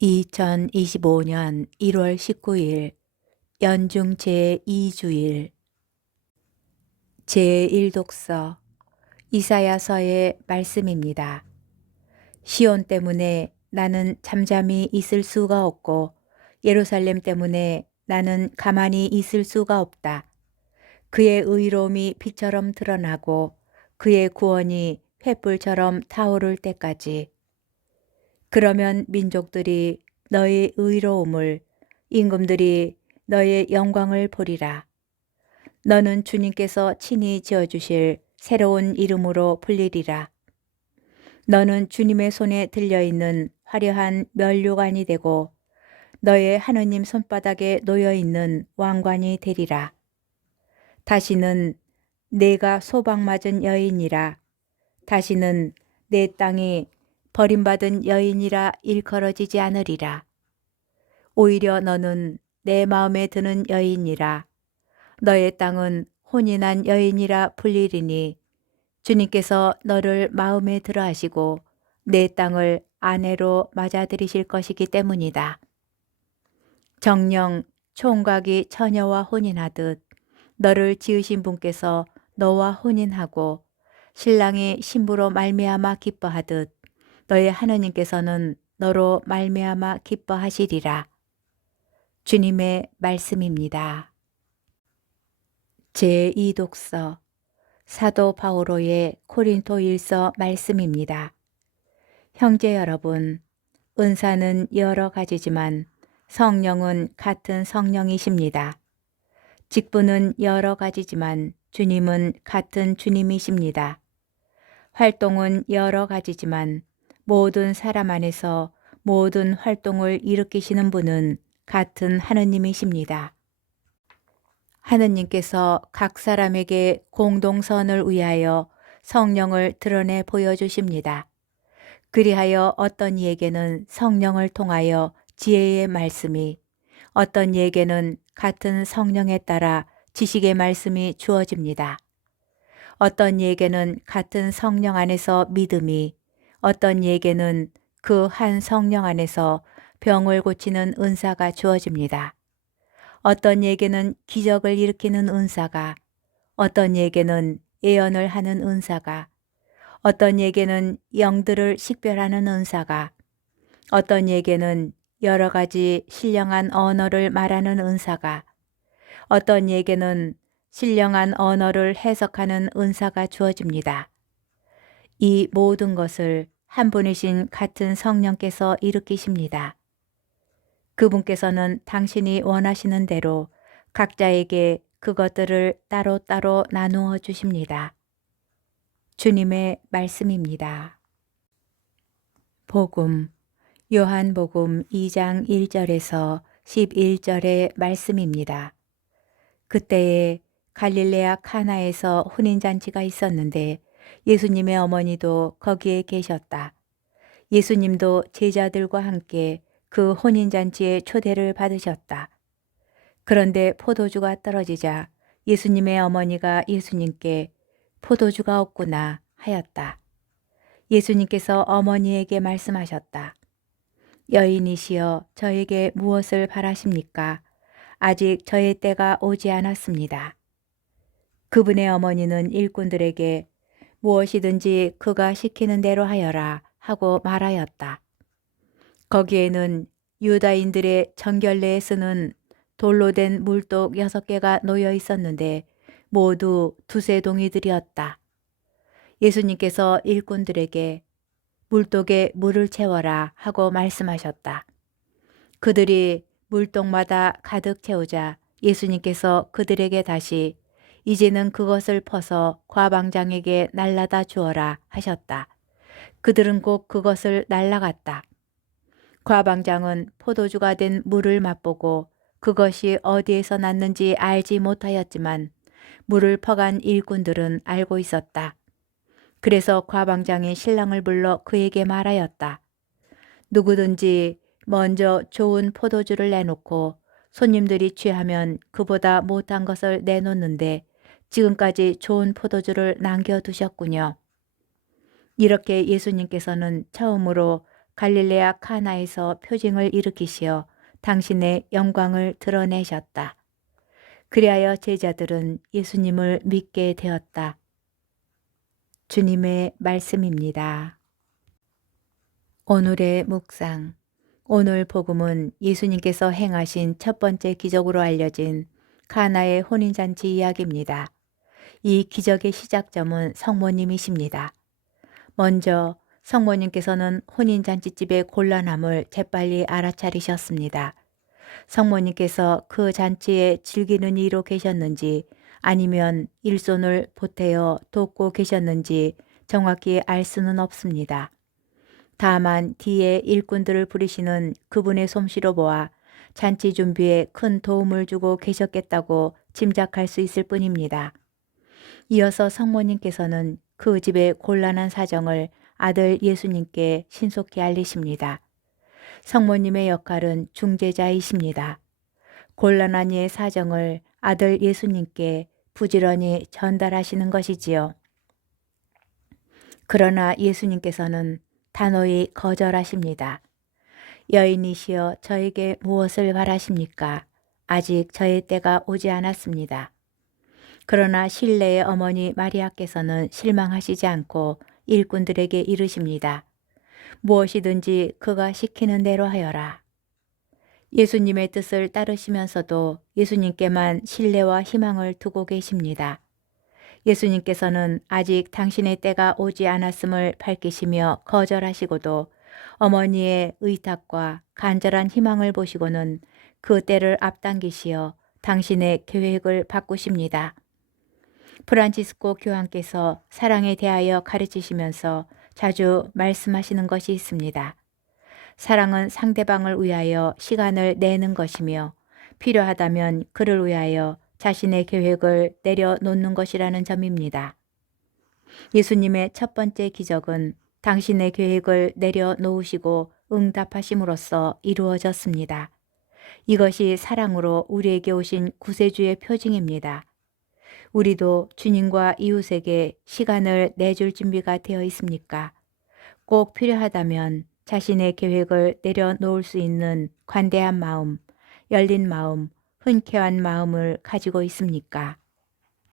2025년 1월 19일 연중 제2주일 제1독서 이사야서의 말씀입니다. 시온 때문에 나는 잠잠히 있을 수가 없고 예루살렘 때문에 나는 가만히 있을 수가 없다. 그의 의로움이 빛처럼 드러나고 그의 구원이 횃불처럼 타오를 때까지. 그러면 민족들이 너의 의로움을, 임금들이 너의 영광을 보리라. 너는 주님께서 친히 지어주실 새로운 이름으로 불리리라. 너는 주님의 손에 들려있는 화려한 면류관이 되고 너의 하느님 손바닥에 놓여있는 왕관이 되리라. 다시는 내가 소방맞은 여인이라, 다시는 내 땅이 버림받은 여인이라 일컬어지지 않으리라. 오히려 너는 내 마음에 드는 여인이라, 너의 땅은 혼인한 여인이라 불리리니 주님께서 너를 마음에 들어 하시고 내 땅을 아내로 맞아들이실 것이기 때문이다. 정녕 총각이 처녀와 혼인하듯 너를 지으신 분께서 너와 혼인하고 신랑이 신부로 말미암아 기뻐하듯 너의 하느님께서는 너로 말미암아 기뻐하시리라. 주님의 말씀입니다. 제2독서 사도 바오로의 코린토일서 말씀입니다. 형제 여러분, 은사는 여러 가지지만 성령은 같은 성령이십니다. 직분은 여러 가지지만 주님은 같은 주님이십니다. 활동은 여러 가지지만 모든 사람 안에서 모든 활동을 일으키시는 분은 같은 하느님이십니다. 하느님께서 각 사람에게 공동선을 위하여 성령을 드러내 보여주십니다. 그리하여 어떤 이에게는 성령을 통하여 지혜의 말씀이, 어떤 이에게는 같은 성령에 따라 지식의 말씀이 주어집니다. 어떤 이에게는 같은 성령 안에서 믿음이, 어떤 이에게는 그 한 성령 안에서 병을 고치는 은사가 주어집니다. 어떤 이에게는 기적을 일으키는 은사가, 어떤 이에게는 예언을 하는 은사가, 어떤 이에게는 영들을 식별하는 은사가, 어떤 이에게는 여러 가지 신령한 언어를 말하는 은사가, 어떤 이에게는 신령한 언어를 해석하는 은사가 주어집니다. 이 모든 것을 한 분이신 같은 성령께서 일으키십니다. 그분께서는 당신이 원하시는 대로 각자에게 그것들을 따로따로 나누어 주십니다. 주님의 말씀입니다. 복음, 요한복음 2장 1절에서 11절의 말씀입니다. 그때에 갈릴레아 카나에서 혼인잔치가 있었는데 예수님의 어머니도 거기에 계셨다. 예수님도 제자들과 함께 그 혼인잔치에 초대를 받으셨다. 그런데 포도주가 떨어지자 예수님의 어머니가 예수님께 포도주가 없구나 하였다. 예수님께서 어머니에게 말씀하셨다. 여인이시여, 저에게 무엇을 바라십니까? 아직 저의 때가 오지 않았습니다. 그분의 어머니는 일꾼들에게 무엇이든지 그가 시키는 대로 하여라 하고 말하였다. 거기에는 유다인들의 정결례에 쓰는 돌로 된 물독 6개가 놓여 있었는데 모두 두세 동이들이었다. 예수님께서 일꾼들에게 물독에 물을 채워라 하고 말씀하셨다. 그들이 물독마다 가득 채우자 예수님께서 그들에게 다시 이제는 그것을 퍼서 과방장에게 날라다 주어라 하셨다. 그들은 곧 그것을 날라갔다. 과방장은 포도주가 된 물을 맛보고 그것이 어디에서 났는지 알지 못하였지만 물을 퍼간 일꾼들은 알고 있었다. 그래서 과방장이 신랑을 불러 그에게 말하였다. 누구든지 먼저 좋은 포도주를 내놓고 손님들이 취하면 그보다 못한 것을 내놓는데 지금까지 좋은 포도주를 남겨두셨군요. 이렇게 예수님께서는 처음으로 갈릴레아 카나에서 표징을 일으키시어 당신의 영광을 드러내셨다. 그리하여 제자들은 예수님을 믿게 되었다. 주님의 말씀입니다. 오늘의 묵상. 오늘 복음은 예수님께서 행하신 첫 번째 기적으로 알려진 카나의 혼인잔치 이야기입니다. 이 기적의 시작점은 성모님이십니다. 먼저 성모님께서는 혼인잔치집의 곤란함을 재빨리 알아차리셨습니다. 성모님께서 그 잔치에 즐기는 이로 계셨는지 아니면 일손을 보태어 돕고 계셨는지 정확히 알 수는 없습니다. 다만 뒤에 일꾼들을 부리시는 그분의 솜씨로 보아 잔치 준비에 큰 도움을 주고 계셨겠다고 짐작할 수 있을 뿐입니다. 이어서 성모님께서는 그 집의 곤란한 사정을 아들 예수님께 신속히 알리십니다. 성모님의 역할은 중재자이십니다. 곤란한 이의 사정을 아들 예수님께 부지런히 전달하시는 것이지요. 그러나 예수님께서는 단호히 거절하십니다. 여인이시여 저에게 무엇을 바라십니까? 아직 저의 때가 오지 않았습니다. 그러나 신뢰의 어머니 마리아께서는 실망하시지 않고 일꾼들에게 이르십니다. 무엇이든지 그가 시키는 대로 하여라. 예수님의 뜻을 따르시면서도 예수님께만 신뢰와 희망을 두고 계십니다. 예수님께서는 아직 당신의 때가 오지 않았음을 밝히시며 거절하시고도 어머니의 의탁과 간절한 희망을 보시고는 그 때를 앞당기시어 당신의 계획을 바꾸십니다. 프란치스코 교황께서 사랑에 대하여 가르치시면서 자주 말씀하시는 것이 있습니다. 사랑은 상대방을 위하여 시간을 내는 것이며 필요하다면 그를 위하여 자신의 계획을 내려놓는 것이라는 점입니다. 예수님의 첫 번째 기적은 당신의 계획을 내려놓으시고 응답하심으로써 이루어졌습니다. 이것이 사랑으로 우리에게 오신 구세주의 표징입니다. 우리도 주님과 이웃에게 시간을 내줄 준비가 되어 있습니까? 꼭 필요하다면 자신의 계획을 내려놓을 수 있는 관대한 마음, 열린 마음, 흔쾌한 마음을 가지고 있습니까?